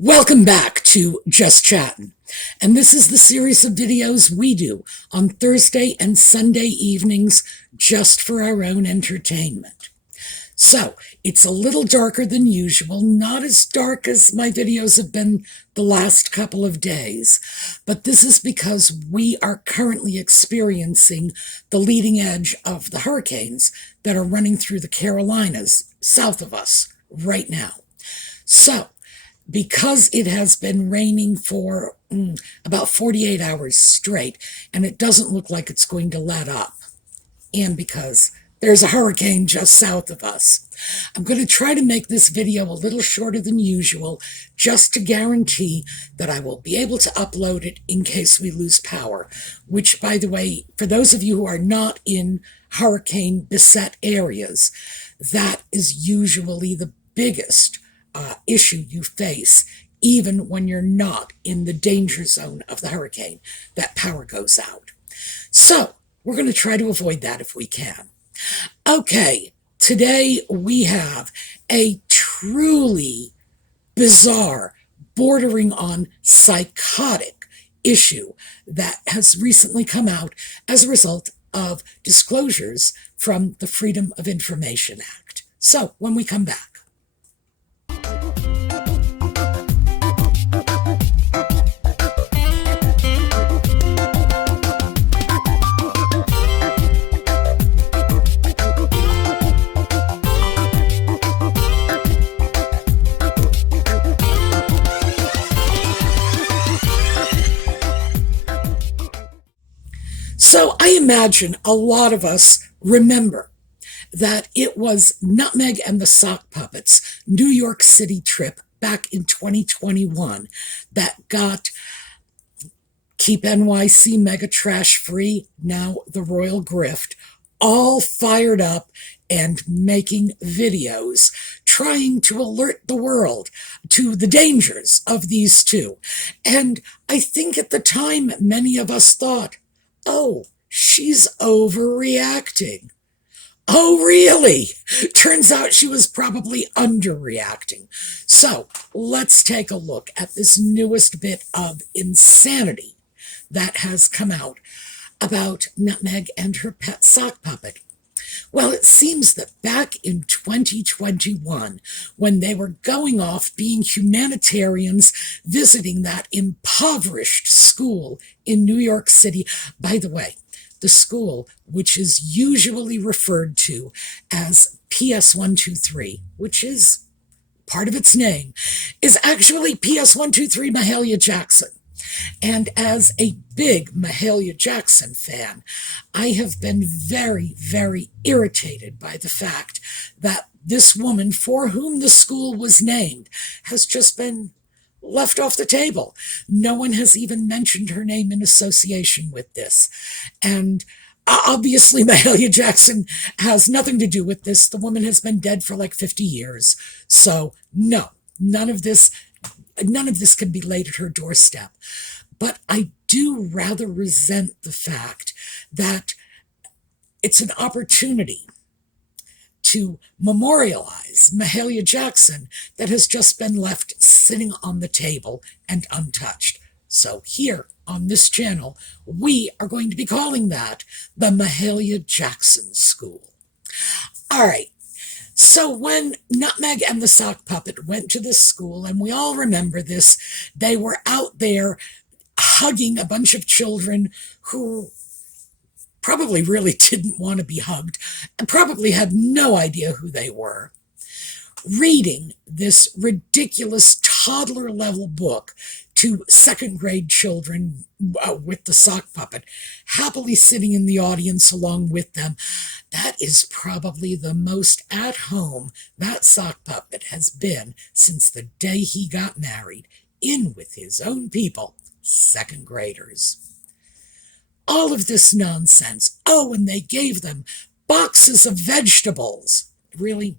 Welcome back to Just Chattin', and this is the series of videos we do on Thursday and Sunday evenings just for our own entertainment. So, it's a little darker than usual, not as dark as my videos have been the last couple of days, but this is because we are currently experiencing the leading edge of the hurricanes that are running through the Carolinas south of us right now. So, because it has been raining for about 48 hours straight, and it doesn't look like it's going to let up, and because there's a hurricane just south of us, I'm going to try to make this video a little shorter than usual, just to guarantee that I will be able to upload it in case we lose power, which, by the way, for those of you who are not in hurricane-beset areas, that is usually the biggest issue you face, even when you're not in the danger zone of the hurricane, that power goes out. So we're going to try to avoid that if we can. Okay, today we have a truly bizarre, bordering on psychotic issue that has recently come out as a result of disclosures from the Freedom of Information Act. So when we come back. So I imagine a lot of us remember that it was Nutmeg and the Sock Puppets' New York City trip back in 2021 that got Keep NYC Mega Trash Free, now the Royal Grift, all fired up and making videos trying to alert the world to the dangers of these two. And I think at the time many of us thought, oh, she's overreacting. Oh, really? Turns out she was probably underreacting. So let's take a look at this newest bit of insanity that has come out about Nutmeg and her pet sock puppet. Well, it seems that back in 2021, when they were going off being humanitarians, visiting that impoverished school in New York City, by the way, the school, which is usually referred to as PS123, which is part of its name, is actually PS123 Mahalia Jackson. And as a big Mahalia Jackson fan, I have been very, very irritated by the fact that this woman, for whom the school was named, has just been left off the table. No one has even mentioned her name in association with this. And obviously, Mahalia Jackson has nothing to do with this. The woman has been dead for like 50 years. So no, none of this can be laid at her doorstep. But I do rather resent the fact that it's an opportunity to memorialize Mahalia Jackson that has just been left sitting on the table and untouched. So here on this channel, we are going to be calling that the Mahalia Jackson School. All right. So when Nutmeg and the Sock Puppet went to this school, and we all remember this, they were out there hugging a bunch of children who probably really didn't want to be hugged and probably had no idea who they were, reading this ridiculous toddler-level book to second-grade children with the sock puppet, happily sitting in the audience along with them. That is probably the most at home that sock puppet has been since the day he got married, in with his own people, second graders. All of this nonsense. Oh, and they gave them boxes of vegetables. Really?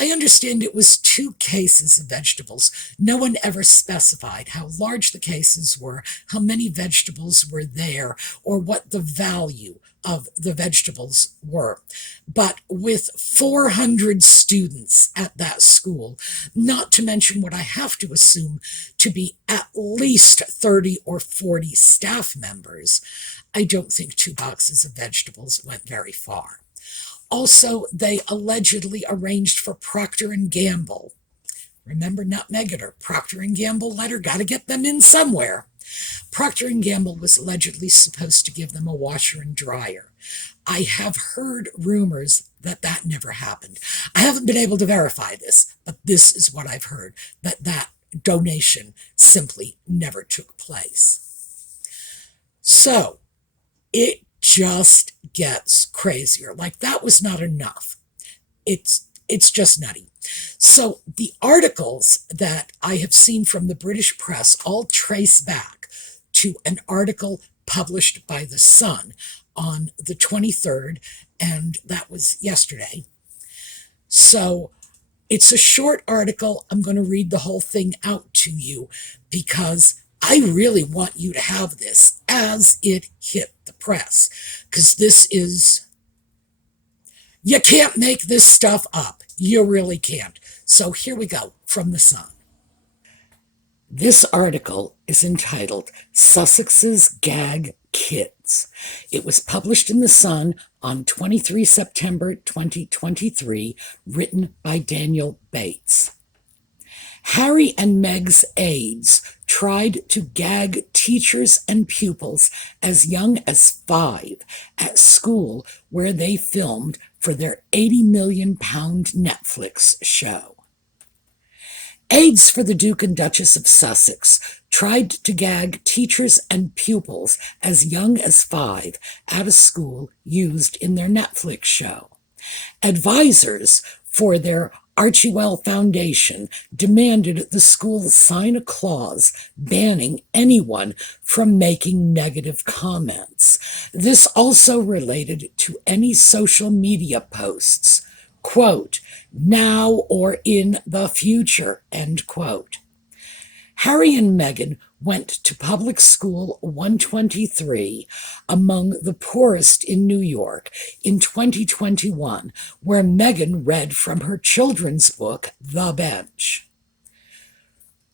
I understand it was 2 cases of vegetables. No one ever specified how large the cases were, how many vegetables were there, or what the value of the vegetables were. But with 400 students at that school, not to mention what I have to assume to be at least 30 or 40 staff members, I don't think 2 boxes of vegetables went very far. Also, they allegedly arranged for Procter and Gamble. Remember, not Meghan, Procter and Gamble letter, got to get them in somewhere. Procter and Gamble was allegedly supposed to give them a washer and dryer. I have heard rumors that that never happened. I haven't been able to verify this, but this is what I've heard, that donation simply never took place. So it just gets crazier. Like, that was not enough. It's just nutty. So the articles that I have seen from the British press all trace back to an article published by The Sun on the 23rd, and that was yesterday. So it's a short article. I'm going to read the whole thing out to you because I really want you to have this as it hit the press, because this is, you can't make this stuff up. You really can't. So here we go from The Sun. This article is entitled "Sussexes Gag Kids." It was published in The Sun on 23 September 2023, written by Daniel Bates. Harry and Meg's aides tried to gag teachers and pupils as young as 5 at school where they filmed for their £80 million Netflix show. Aides for the Duke and Duchess of Sussex tried to gag teachers and pupils as young as 5 at a school used in their Netflix show. Advisors for their Archewell Foundation demanded the school sign a clause banning anyone from making negative comments. This also related to any social media posts, quote, "now or in the future," end quote. Harry and Meghan went to public school 123, among the poorest in New York, in 2021, where Meghan read from her children's book, The Bench.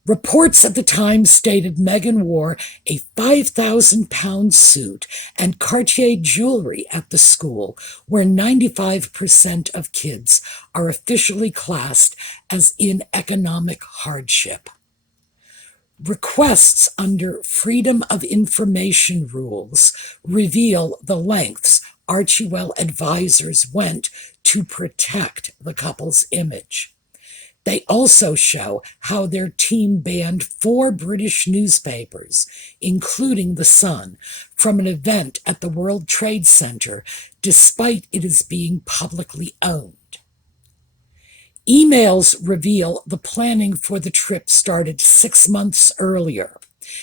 Reports at the time stated Meghan wore a £5,000 suit and Cartier jewelry at the school, where 95% of kids are officially classed as in economic hardship. Requests under Freedom of Information rules reveal the lengths Archewell advisors went to protect the couple's image. They also show how their team banned 4 British newspapers, including The Sun, from an event at the World Trade Center, despite it as being publicly owned. Emails reveal the planning for the trip started 6 months earlier.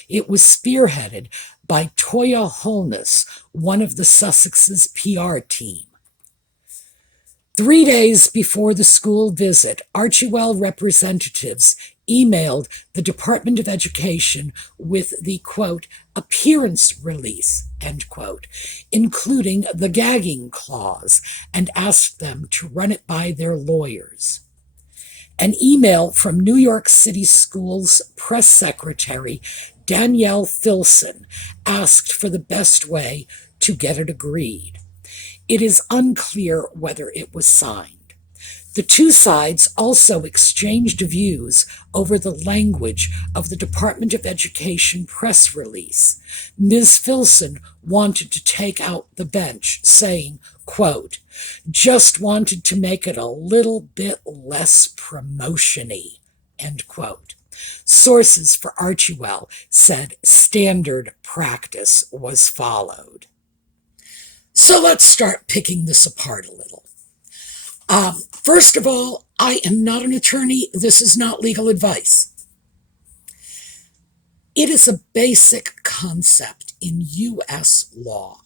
It was spearheaded by Toya Holness, one of the Sussexes' PR team. 3 days before the school visit, Archewell representatives emailed the Department of Education with the, quote, appearance release, end quote, including the gagging clause, and asked them to run it by their lawyers. An email from New York City Schools press secretary Danielle Filson asked for the best way to get it agreed. It is unclear whether it was signed. The two sides also exchanged views over the language of the Department of Education press release. Ms. Filson wanted to take out the bench, saying, quote, just wanted to make it a little bit less promotion-y, end quote. Sources for Archewell said standard practice was followed. So let's start picking this apart a little. First of all, I am not an attorney. This is not legal advice. It is a basic concept in U.S. law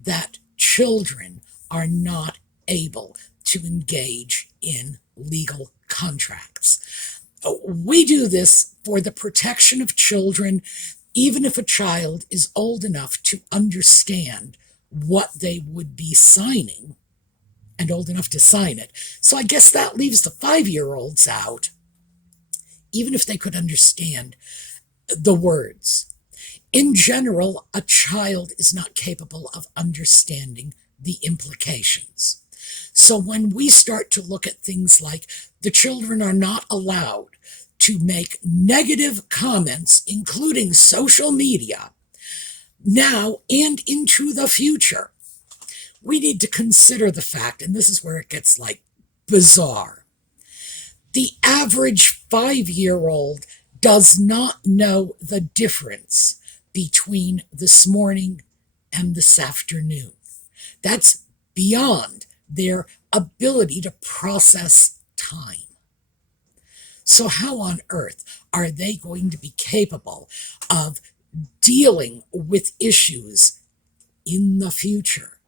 that children are not able to engage in legal contracts. We do this for the protection of children, even if a child is old enough to understand what they would be signing and old enough to sign it. So I guess that leaves the 5-year-olds out, even if they could understand the words. In general, a child is not capable of understanding the implications. So when we start to look at things like the children are not allowed to make negative comments, including social media, now and into the future, we need to consider the fact, and this is where it gets like bizarre. The average 5-year-old does not know the difference between this morning and this afternoon. That's beyond their ability to process time. So how on earth are they going to be capable of dealing with issues in the future?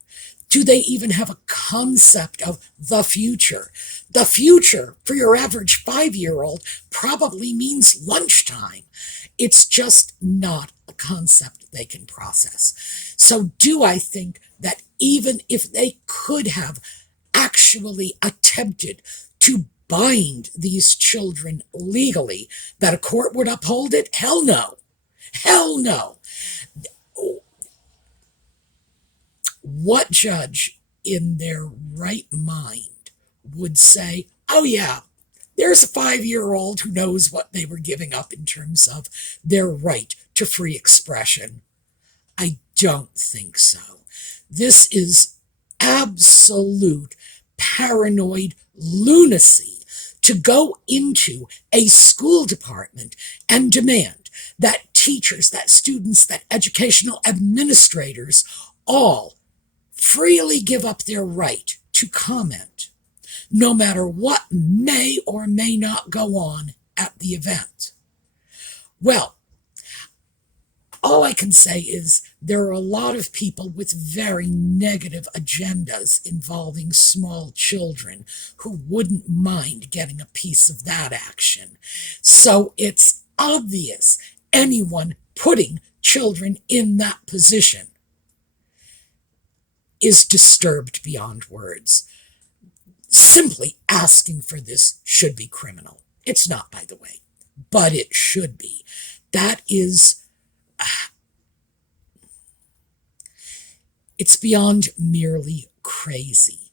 Do they even have a concept of the future? The future for your average 5-year-old probably means lunchtime. It's just not a concept they can process. So do I think that even if they could have actually attempted to bind these children legally, that a court would uphold it? Hell no. Hell no. What judge in their right mind would say, oh yeah, there's a 5-year-old who knows what they were giving up in terms of their right to free expression? I don't think so. This is absolute paranoid lunacy to go into a school department and demand that teachers, that students, that educational administrators all freely give up their right to comment, no matter what may or may not go on at the event. Well, all I can say is there are a lot of people with very negative agendas involving small children who wouldn't mind getting a piece of that action. So it's obvious anyone putting children in that position is disturbed beyond words. Simply asking for this should be criminal. It's not, by the way, but it should be. That is, it's beyond merely crazy.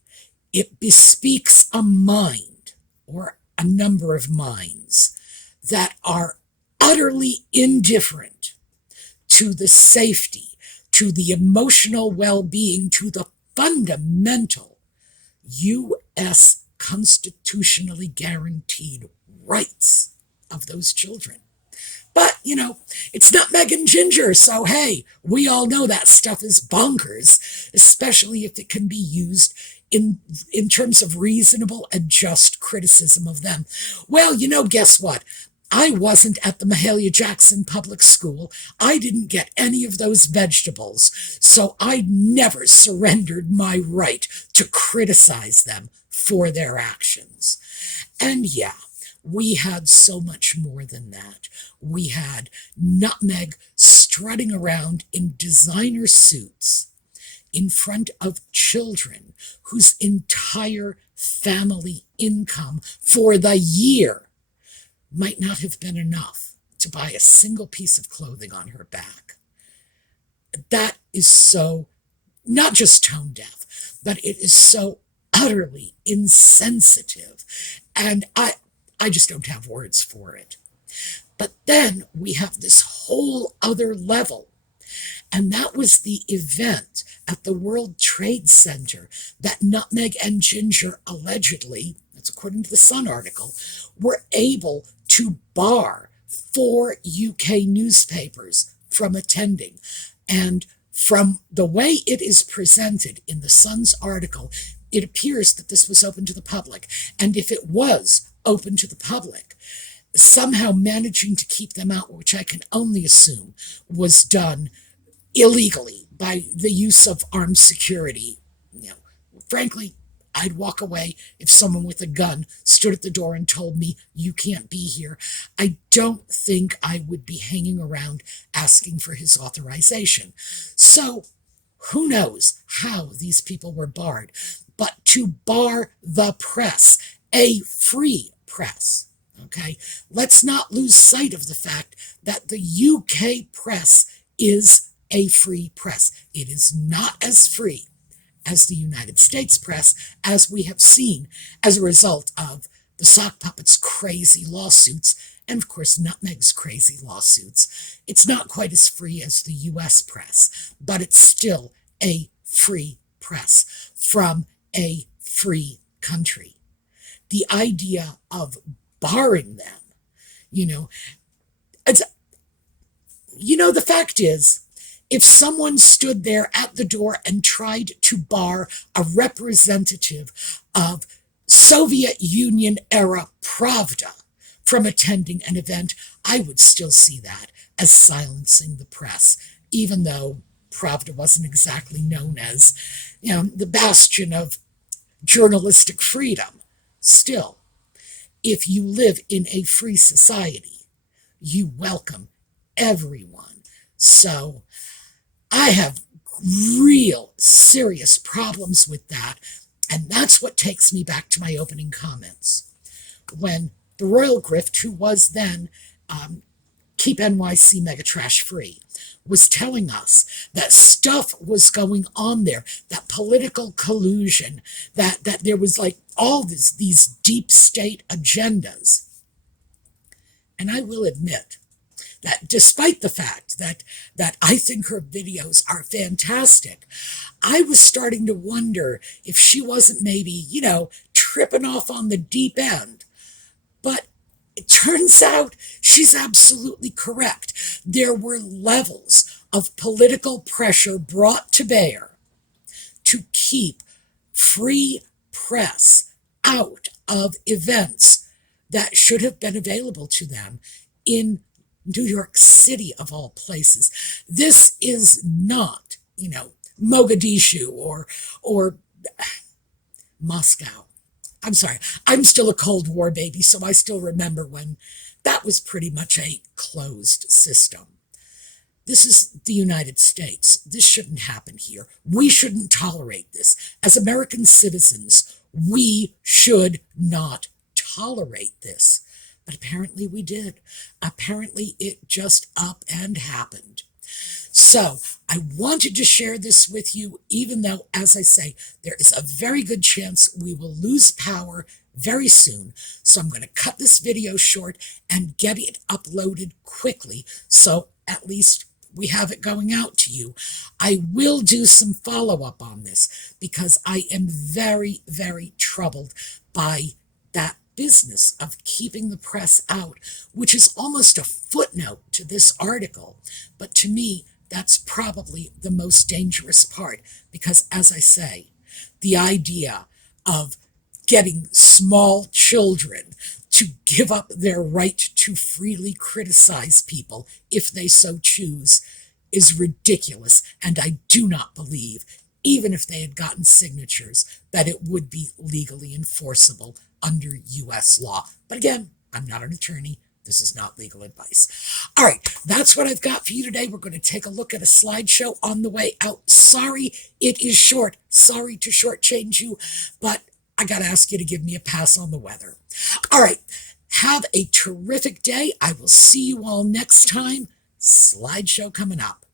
It bespeaks a mind, or a number of minds, that are utterly indifferent to the safety, to the emotional well-being, to the fundamental U.S. constitutionally guaranteed rights of those children. But, it's not Meghan Ginger, so hey, we all know that stuff is bonkers, especially if it can be used in terms of reasonable and just criticism of them. Well, guess what? I wasn't at the Mahalia Jackson Public School. I didn't get any of those vegetables, so I never surrendered my right to criticize them for their actions. And yeah, we had so much more than that. We had Nutmeg strutting around in designer suits in front of children whose entire family income for the year might not have been enough to buy a single piece of clothing on her back. That is so, not just tone deaf, but it is so utterly insensitive. And I just don't have words for it. But then we have this whole other level. And that was the event at the World Trade Center that Nutmeg and Ginger allegedly, that's according to the Sun article, were able to bar 4 UK newspapers from attending. And from the way it is presented in the Sun's article, it appears that this was open to the public. And if it was open to the public, somehow managing to keep them out, which I can only assume was done illegally by the use of armed security. Frankly, I'd walk away if someone with a gun stood at the door and told me, you can't be here. I don't think I would be hanging around asking for his authorization. So Who knows how these people were barred? But to bar the press, a free press, okay? Let's not lose sight of the fact that the UK press is a free press. It is not as free as the United States press, as we have seen as a result of the sock puppets' crazy lawsuits, and of course Nutmeg's crazy lawsuits. It's not quite as free as the US press, but it's still a free press from a free country. The idea of barring them, you know, it's, the fact is, if someone stood there at the door and tried to bar a representative of Soviet Union era Pravda from attending an event, I would still see that as silencing the press, even though Pravda wasn't exactly known as, the bastion of journalistic freedom. Still, if you live in a free society, you welcome everyone. So I have real serious problems with that, and that's what takes me back to my opening comments. When the Royal Grift, who was then Keep NYC Mega Trash Free, was telling us that stuff was going on there, that political collusion, that there was like all these deep state agendas. And I will admit that despite the fact that I think her videos are fantastic, I was starting to wonder if she wasn't maybe, tripping off on the deep end. But it turns out she's absolutely correct. There were levels of political pressure brought to bear to keep free press out of events that should have been available to them in New York City, of all places. This is not, Mogadishu or Moscow. I'm sorry, I'm still a Cold War baby, so I still remember when that was pretty much a closed system. This is the United States. This shouldn't happen here. We shouldn't tolerate this. As American citizens, we should not tolerate this. But apparently we did. Apparently it just up and happened. So I wanted to share this with you, even though, as I say, there is a very good chance we will lose power very soon. So I'm going to cut this video short and get it uploaded quickly, so at least we have it going out to you. I will do some follow-up on this because I am very, very troubled by that business of keeping the press out, which is almost a footnote to this article. But to me, that's probably the most dangerous part because, as I say, the idea of getting small children to give up their right to freely criticize people if they so choose is ridiculous, and I do not believe, even if they had gotten signatures, that it would be legally enforceable under U.S. law. But again, I'm not an attorney. This is not legal advice. All right, that's what I've got for you today. We're going to take a look at a slideshow on the way out. Sorry it is short. Sorry to shortchange you, but I got to ask you to give me a pass on the weather. All right, have a terrific day. I will see you all next time. Slideshow coming up.